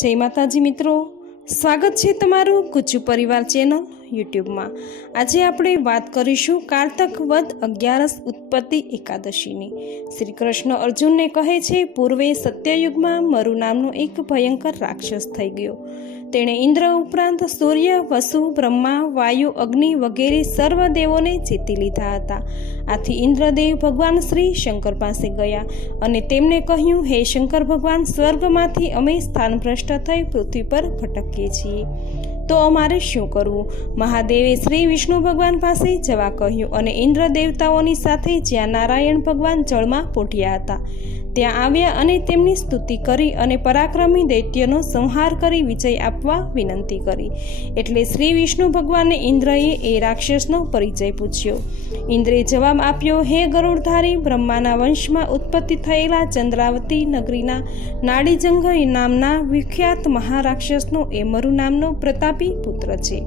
જય માતાજી મિત્રો સ્વાગત છે તમારું ગુજ્જુ પરિવાર ચેનલ યુટ્યુબમાં. આજે આપણે વાત કરીશું કારતક વદ અગિયારસ ઉત્પત્તિ એકાદશીની. શ્રી કૃષ્ણ અર્જુનને કહે છે, પૂર્વે સત્યયુગમાં મરુ નામનો એક ભયંકર રાક્ષસ થઈ ગયો. તેણે ઇન્દ્ર ઉપરાંત સૂર્ય, વસુ, બ્રહ્મા, વાયુ, અગ્નિ વગેરે સર્વ દેવોને જીતી લીધા હતા. આથી ઇન્દ્રદેવ ભગવાન શ્રી શંકર પાસે ગયા અને તેમને કહ્યું, હે શંકર ભગવાન, સ્વર્ગમાંથી અમે સ્થાનભ્રષ્ટ થઈ પૃથ્વી પર ભટકીએ છીએ. તો અમારે શું કરવું? મહાદેવે શ્રી વિષ્ણુ ભગવાન પાસે જવા કહ્યું અને ઇન્દ્ર દેવતાઓની સાથે જ્યાં નારાયણ ભગવાન જળમાં પોઢ્યા હતા. ત્યાં આવ્યા અને તેમની સ્તુતિ કરી અને પરાક્રમી દૈત્યનો સંહાર કરી વિજય આપવા વિનંતી કરી. એટલે શ્રી વિષ્ણુ ભગવાને ઇન્દ્રએ એ રાક્ષસનો પરિચય પૂછ્યો. ઇન્દ્રે જવાબ આપ્યો, હે ગરુડધારી, બ્રહ્માના વંશમાં ઉત્પત્તિ થયેલા ચંદ્રાવતી નગરીના નાડીજંગ નામના વિખ્યાત મહારાક્ષસનો એ મરુ નામનો પ્રતાપી પુત્ર છે.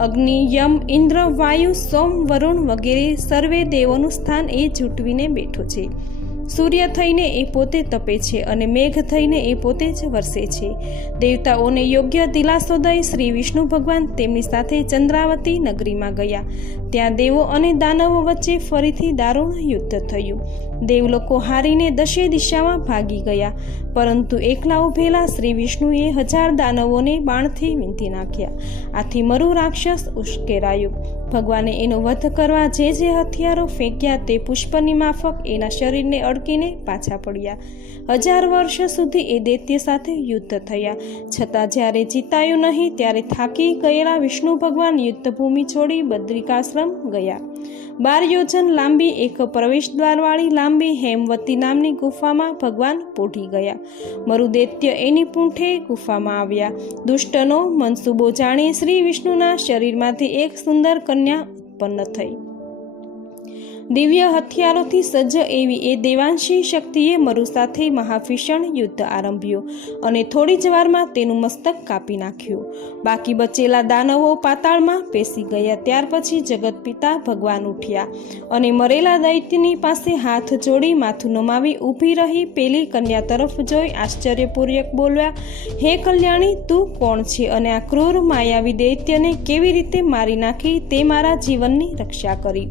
અગ્નિ, યમ, ઇન્દ્ર, વાયુ, સોમ, વરુણ વગેરે સર્વે દેવોનું સ્થાન એ જૂટવીને બેઠો છે. સૂર્ય થઈને એ પોતે તપે છે અને મેઘ થઈને એ પોતે જ વરસે છે. દેવતાઓને યોગ્ય દિલાસો દઈ શ્રી વિષ્ણુ ભગવાન તેમની સાથે ચંદ્રાવતી નગરીમાં ગયા. ત્યાં દેવો અને દાનવો વચ્ચે ફરીથી દારૂણ યુદ્ધ થયું. દેવલોકો હારીને દશે દિશામાં ભાગી ગયા, પરંતુ એકલા ઉભેલા શ્રી વિષ્ણુએ હજાર દાનવોને બાણથી વીંધી નાખ્યા. આથી મરુ રાક્ષસ ઉશ્કેરાયું. ભગવાને એનો વધ કરવા જે જે હથિયારો ફેંક્યા તે પુષ્પની માફક એના શરીરને અડકીને પાછા પડ્યા. હજાર વર્ષ સુધી એ દૈત્ય સાથે યુદ્ધ થયા. છતાં જ્યારે જીતાયું નહીં, ત્યારે થાકી ગયેલા વિષ્ણુ ભગવાન યુદ્ધભૂમિ છોડી બદ્રિકાશ્રમ ગયા. બાર યોજન લાંબી એક પ્રવેશદ્વારવાળી લાંબી હેમવતી નામની ગુફામાં ભગવાન પોઢી ગયા. મરુદૈત્ય એની પૂંઠે ગુફામાં આવ્યા. દુષ્ટનો મનસુબો જાણી શ્રી વિષ્ણુના શરીરમાંથી એક સુંદર કન્યા ઉત્પન્ન થઈ. દિવ્ય હથિયારોથી સજ્જ એવી એ દેવાંશી શક્તિએ મરુ સાથે મહાભીષણ યુદ્ધ આરંભ્યું અને થોડી જ વારમાં તેનું મસ્તક કાપી નાખ્યું. બાકી બચેલા દાનવો પાતાળમાં પેસી ગયા, ત્યાર પછી જગત પિતા ભગવાન ઉઠ્યા અને મરેલા દૈત્યની પાસે હાથ જોડી માથું નમાવી ઊભી રહી પેલી કન્યા તરફ જોઈ આશ્ચર્યપૂર્વક બોલ્યા, હે કલ્યાણી, તું કોણ છે અને આ ક્રૂર માયાવી દૈત્યને કેવી રીતે મારી નાખી તે મારા જીવનની રક્ષા કરી?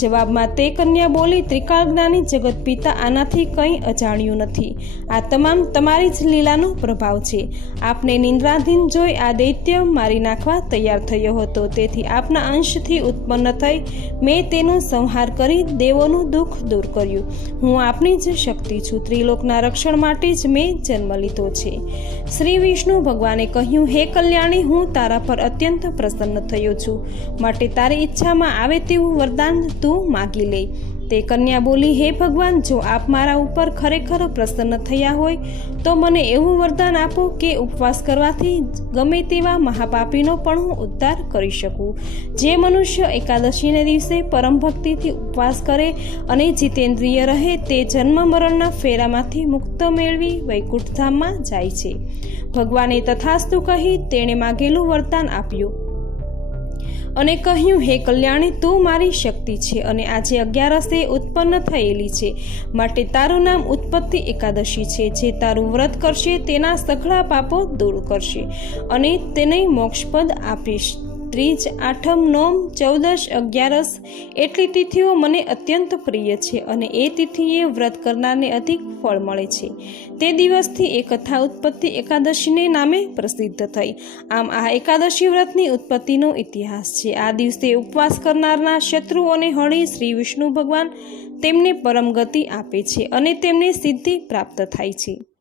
જવાબમાં તે કન્યા બોલી ત્રિકાળજ્ઞાની જગત પિતા આનાથી કંઈ અજાણ્યું નથી. આ તમામ તમારી જ લીલાનો પ્રભાવ છે. આપને નિંદ્રાધીન જોઈ આ દૈત્ય મારી નાખવા તૈયાર થયો હતો. તેથી આપના અંશથી ઉત્પન્ન થઈ મેં તેનો સંહાર કરી દેવોનું દુઃખ દૂર કર્યું. હું આપની જ શક્તિ છું. ત્રિલોકના રક્ષણ માટે જ મેં જન્મ લીધો છે. શ્રી વિષ્ણુ ભગવાને કહ્યું, હે કલ્યાણી, હું તારા પર અત્યંત પ્રસન્ન થયો છું. માટે તારી ઈચ્છામાં આવે તેવું વરદાન તું માગી લે. તે કન્યા બોલી, હે ભગવાન, જો આપ મારા ઉપર ખરેખર પ્રસન્ન થયા હોય, તો મને એવું વરદાન આપો કે ઉપવાસ કરવાથી ગમે તેવા મહાપાપીનો પણ હું ઉદ્ધાર કરી શકું. જે મનુષ્ય એકાદશીને દિવસે પરમ ભક્તિથી ઉપવાસ કરે અને જીતેન્દ્રિય રહે, તે જન્મ મરણના ફેરામાંથી મુક્ત મેળવી વૈકુંઠધામમાં જાય છે. ભગવાને તથાસ્તુ કહી તેણે માગેલું વરદાન આપ્યું. અને કહ્યું, હે કલ્યાણી, તું મારી શક્તિ છે અને આજે અગિયારસે ઉત્પન્ન થયેલી છે. માટે તારું નામ ઉત્પત્તિ એકાદશી છે. જે તારું વ્રત કરશે, તેના સઘળા પાપો દૂર કરશે. અને તેને મોક્ષપદ આપીશ. ત્રીજ, આઠમ, નોમ, ચૌદશ, અગિયારસ એટલી તિથિઓ મને અત્યંત પ્રિય છે અને એ તિથિએ વ્રત કરનારને અધિક ફળ મળે છે. તે દિવસથી એ કથા ઉત્પત્તિ એકાદશીને નામે પ્રસિદ્ધ થઈ. આમ આ એકાદશી વ્રતની ઉત્પત્તિનો ઇતિહાસ છે. આ દિવસે ઉપવાસ કરનારના શત્રુઓને હળી શ્રી વિષ્ણુ ભગવાન તેમને પરમગતિ આપે છે અને તેમને સિદ્ધિ પ્રાપ્ત થાય છે.